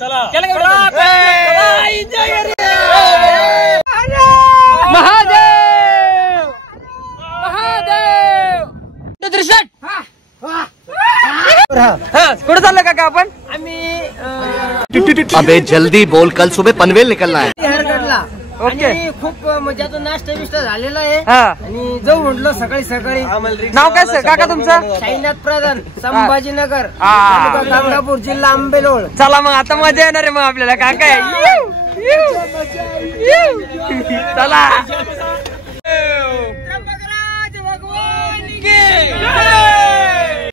चला महादेव महादेव कुठे चाललं काका आपण? अबे जल्दी बोल, कल सुबह पनवेल निकलना है. ओके. खूप म्हणजे आता नाश्ता बिष्टा झालेला आहे हा. आणि जाऊ म्हटलं सकाळी सकाळी. नाव काय सर काका तुमचं? साईनाथ प्रधान, संभाजीनगर, हा. तालुका गंगापूर, जिल्हा आंबेलोळ. चला मग आता मजा येणार आहे मग आपल्याला काका. चला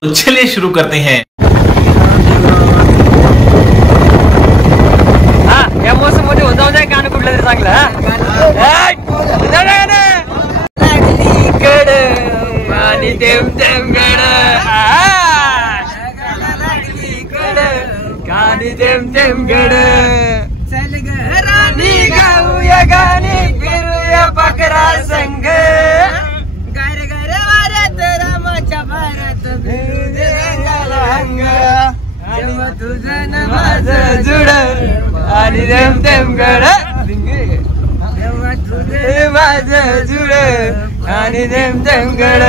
तो चलिए शुरू करते हैं. हा या मोसम मध्ये होता जाय गाणं कुठलं तरी चांगलं. आणि देव देव गड गाणी देव देव गड चल ग राणी गाऊया गाणी फिरूया बकरा संघ गार गार वाऱ्यात रामाच्या भारत जेव्हा तुझं न माझं जुड आणि देव देव गड जेव्हा तुझं माझं जुड आणि देव देव गड.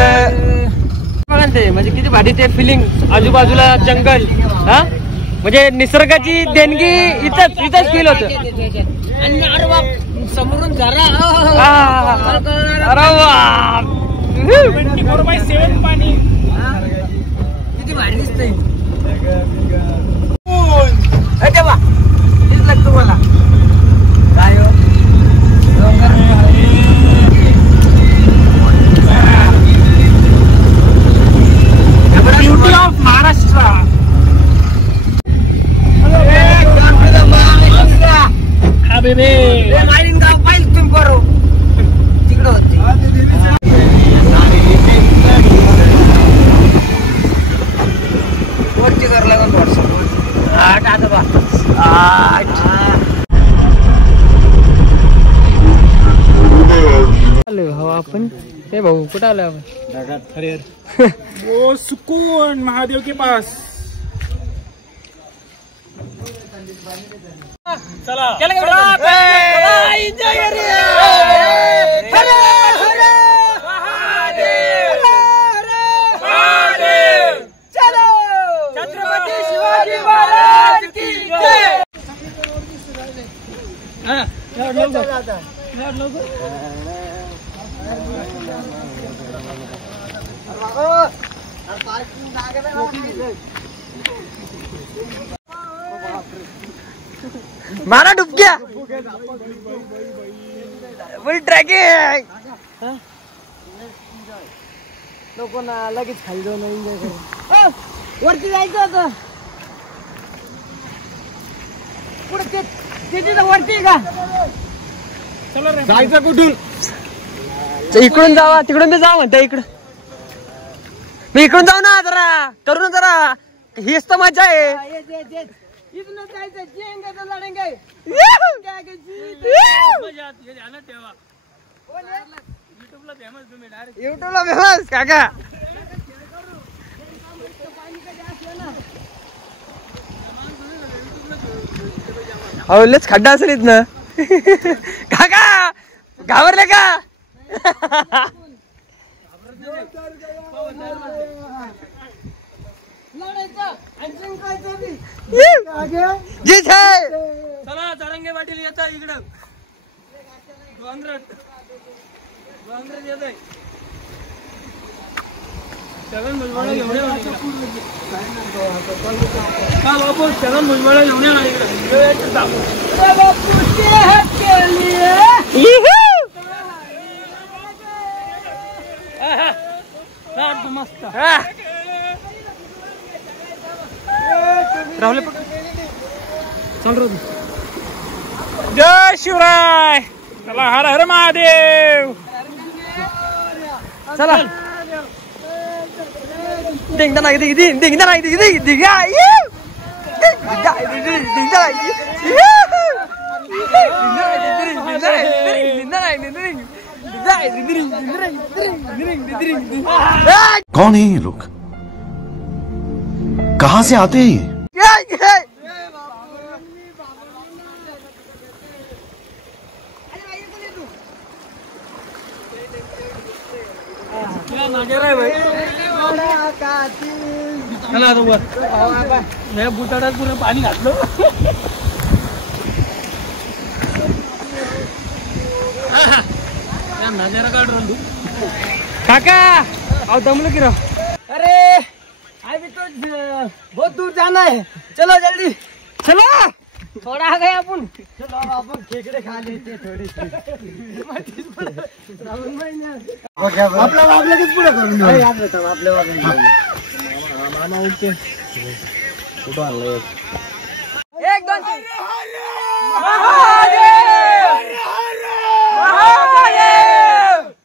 बघा ते म्हणजे किती भारी ते फिलिंग, आजूबाजूला जंगल. हा म्हणजे निसर्गाची देणगी इथंच फील होत. आणि अरे बाप समोरून जरा अरे वा 24/7 पाणी किती भारी दिसतंय. देवा दिसलं तुम्हाला काय हो? Beauty of Maharashtra. माळीन गाव पाहिजे तुम्ही बरोबर तिकडं होते. वरती कर लागून थोडस 8 आता 8 आलो हो आपण. हे भाऊ कुठं आलो आपण? वो सुकून महादेव के पास. चला छत्रपती शिवाजी महाराज की जय. मारा डुबक्या फुल ट्रॅकिंग. नको ना लगेच खाली जाऊन एन्जॉय करू. वरती जायचं होतं. पुढे तिथे वरती का जायचं कुठून? इकडून जावा तिकडून बी जाऊ म्हणता. इकडं मी इकडून जाऊ ना, जरा करू ना जरा. हीच तर मजा आहे. इथून जायचं. जिंगे तो लढेंगे. युट्यूबला फेमस काका. अहो लच खड्डा असेल इथनं. काका घाबरले का? जी छे. चला तरंगे पाटील येतात इकडं. डोंगरात येत आहे. छगन भुजबळ घेऊन या. बापू छगन भुजबळ घेऊन या इकडं. मस्त राहुल चल रे. जय शिवराय. चला हर हर महादेव. चला डिंग डंग डिंग डिंग डिंग डंग डिंग डिंग डिंग कौन है ये लोग, कहाँ से आते हैं ये? बुटाडात पुरं पाणी घातलं. नजारा काढून काका आओ दमलो की राव. अरे अभी तो बहुत दूर जाना है, चलो जल्दी चलो. थोड़ा आ गए अपन. चलो अपन खेकडे खा लेते थोडी. आपल्या वागलेच पुढे करून घेऊ. आपल्या वागून मामा उठते. कुठं आणलं 1 2 3.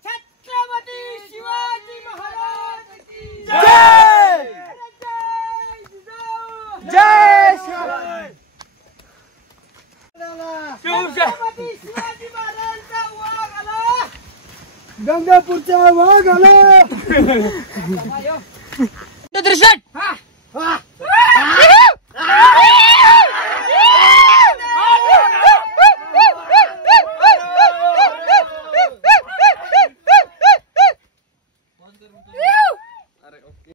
छत्रपती शिवाजी महाराज की जय. जय छत्रपती शिवाजी महाराजांचा वाघ आला. गंगापूरचा वाघ आला. दृश्य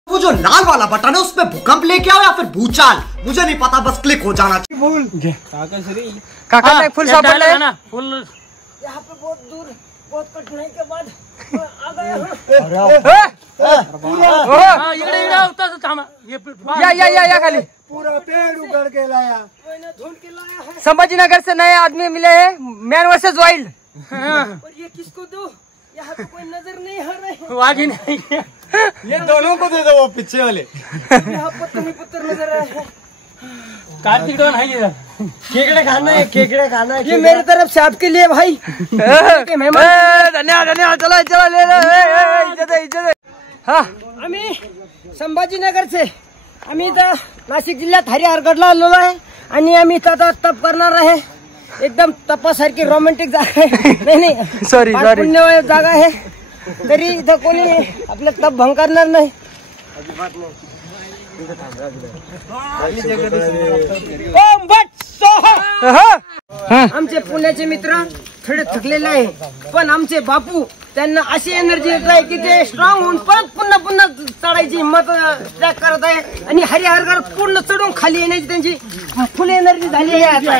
वो जो लाल वाला बटन है उसमें भूकंप लेके आओ या फिर भूचाल, मुझे नहीं पता, बस क्लिक हो जाना चाहिए. काका फुल सापडला है ना. फुल यहाँ पे बहुत दूर बहुत कठिनाई के बाद आ गया हूँ. या खाली. पूरा पेड़ उगड़ के लाया. मैंने ढूंढ के लाया है. संभाजीनगर से नए आदमी मिले हैं, मैन वर्सेस वाइल्ड. और ये किसको दो? यहाँ पे कोई नजर नहीं आ रहे. वाजी नहीं. ये दोनों को दे दो, वो पीछे वाले. यहाँ पत्थर ही पत्थर नजर आ रहे हैं. कार्तिक डॉन है ये. केकड़े खाना है, केकड़े खाना है. ये मेरी तरफ से आपके लिए भाई. धन्यवाद धन्यवाद. चला चला ले इज्जत है इज्जत है. हा आम्ही संभाजीनगर से आम्ही इथं नाशिक जिल्ह्यात हरिहरगडला आलेलो आहे आणि आम्ही इथं आता तप करणार आहे. एकदम तपासारखी रोमॅन्टिक जागा आहे. नाही सॉरी पुण्य जागा आहे, तरी इथं कोणी आपलं तप भंग करणार नाही. ओम भट स्वाहा. आमचे पुण्याचे मित्र थोडे थकलेले आहे, पण आमचे बापू त्यांना अशी एनर्जी येत आहे की ते स्ट्रॉंग होऊन परत पुन्हा पुन्हा चढायची हिंमत त्याग करत आहे आणि हरिहरगड पूर्ण चढून खाली येण्याची त्यांची फुल एनर्जी झाली आहे.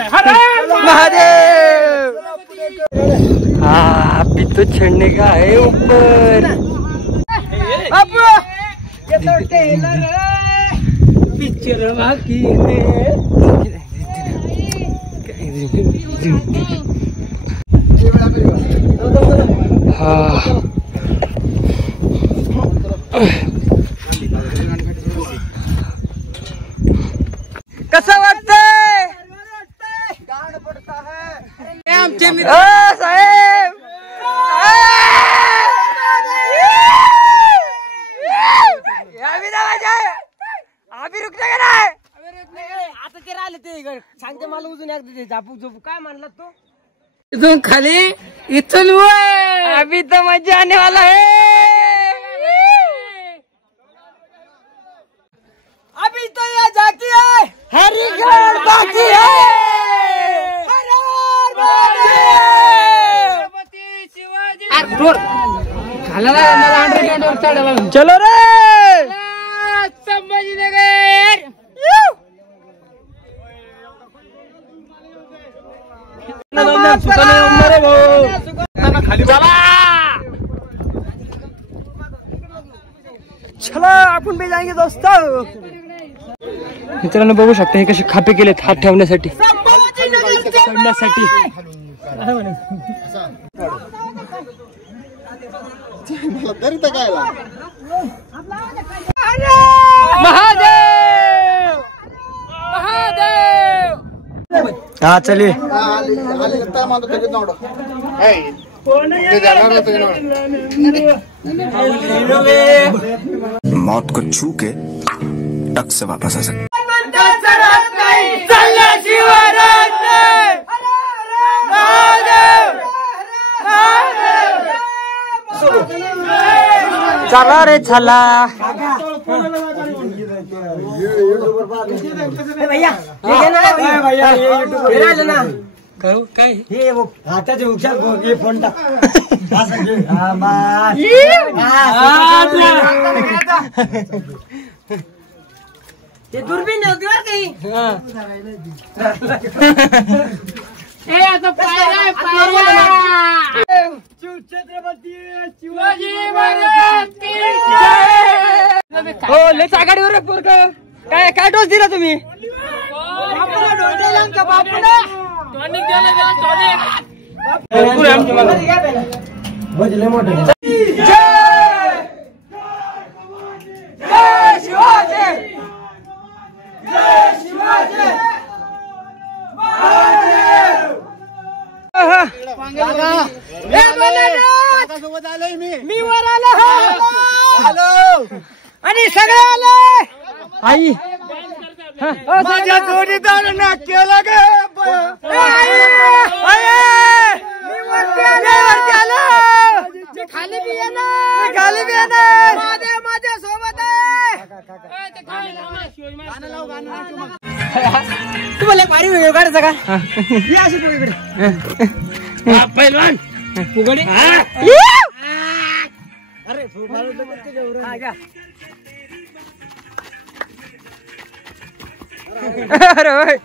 महादेव. हाँ अभी तो चढ़ने का है ऊपर. बापू ये तो टेलर पिक्चर बाकी है. कसं वाटतंय? गाड पडता है. आमचे मित्र साहेब. अभी रुकते का नाही. आता ते राहिले ते सांगते मला उजून एकदा ते झापूक झोपूक काय म्हणला तो. इथून खाली इथून वर. अभी तो मजा आने वाला है. अभी तो ये जाती है हरिहर बाकी है. हर हर महादेव. चलो रे संभाजीनगर. चला आपण भी जाएंगे दोस्तों. मित्रांनो बघू शकता हे कसे खापे केलेत हात ठेवण्यासाठी चढण्यासाठी. महादेव महादेव. हाँ चलिए. मौत को छू के टक से वापस आ सकते. चला रे चला. भैया ये ना भैया ये यूट्यूब ना काय हे वो हाताचे उक्षार हे फोन टाक ते दुर्बीन होती बरं काही छत्रपती शिवाजी हो लयच आघाडीवर काय काय डोस दिला तुम्ही बापूला डोस दिला आमच्या बापूला भजले मोठे सोबत आलोय मी वर आलो आणि सगळे आले आई माझ्या जोडीदारांना केलं ग खाली बी येणार माझ्या सोबत तुम्हाला एक भारी व्हिडिओ काढायचा का ही अशी तू इकडे पहिलवान फुगडी अरे अरे होय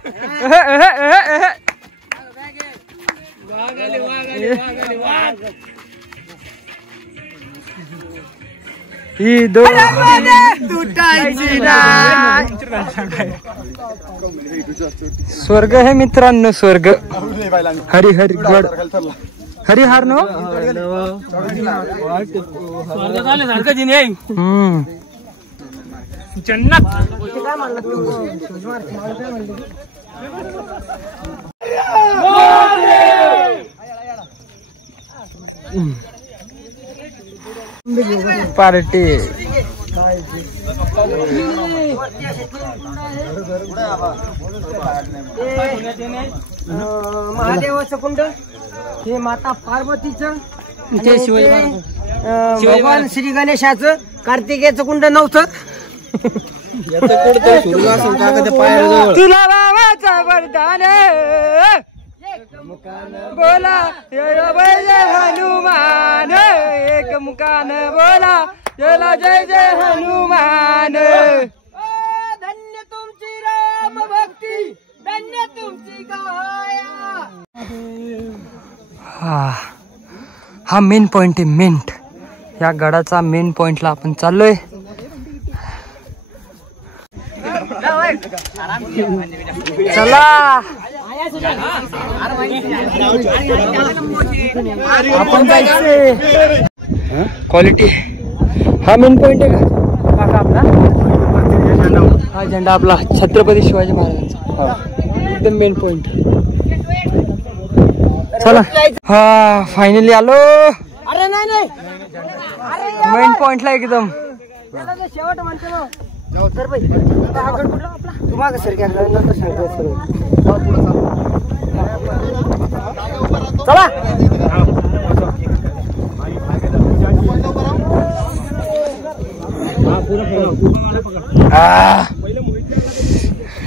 ही दोन स्वर्ग है मित्रांनो स्वर्ग हरी हरी गड हरिहर नो जन्नत पार्टी महादेवाचं कुंड हे माता पार्वतीचं ते शिवाजी भगवान श्री गणेशाचं कार्तिकेयचं कुंड नव्हतं तुला बाबाचा वरदान बोला जय हनुमान एक मुकान बोला चला जय जय हनुमान धन्य तुमची राम भक्ती धन्य तुमची गाया हा मेन पॉइंट आहे मेंट या गडाचा मेन पॉइंटला आपण चाललोय चला आपण जायचंय क्वालिटी हा मेन पॉइंट आहे का काका आपला हा झेंडा आपला छत्रपती शिवाजी महाराजांचा एकदम मेन पॉइंट चला हा फायनली आलो अरे नाही मेन पॉइंटला एकदम शेवट म्हणतो ना सर बाई आता हा गड कुठला आपला तुम्हाला सर घ्या नंतर सांगतो चला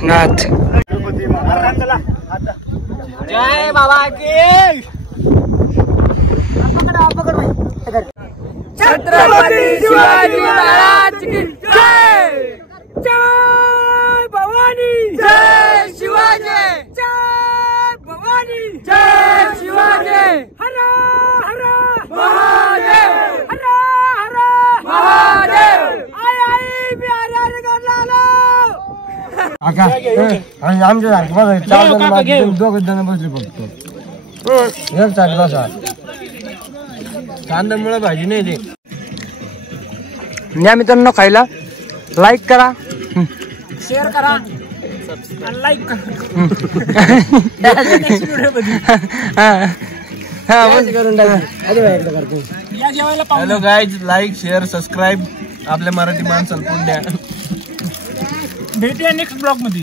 नाथ जय बाबा की पकड भाई छत्रपती शिवाजी महाराज की जय जय भवानी जय शिवाजी जय भवानी जय शिवाजी हर हर महादेव हर हर महादेव आई आई बिहारी गडला आमच्या चार जण दोघ जण बसले फक्त एक चालू बसा कांद्यामुळे भाजी नाही ते या मित्रांनो खायला लाईक करा शेअर करा like hello guys like share subscribe आपल्या मराठी माणसाला पुण्या भेटूया नेक्स्ट ब्लॉग मध्ये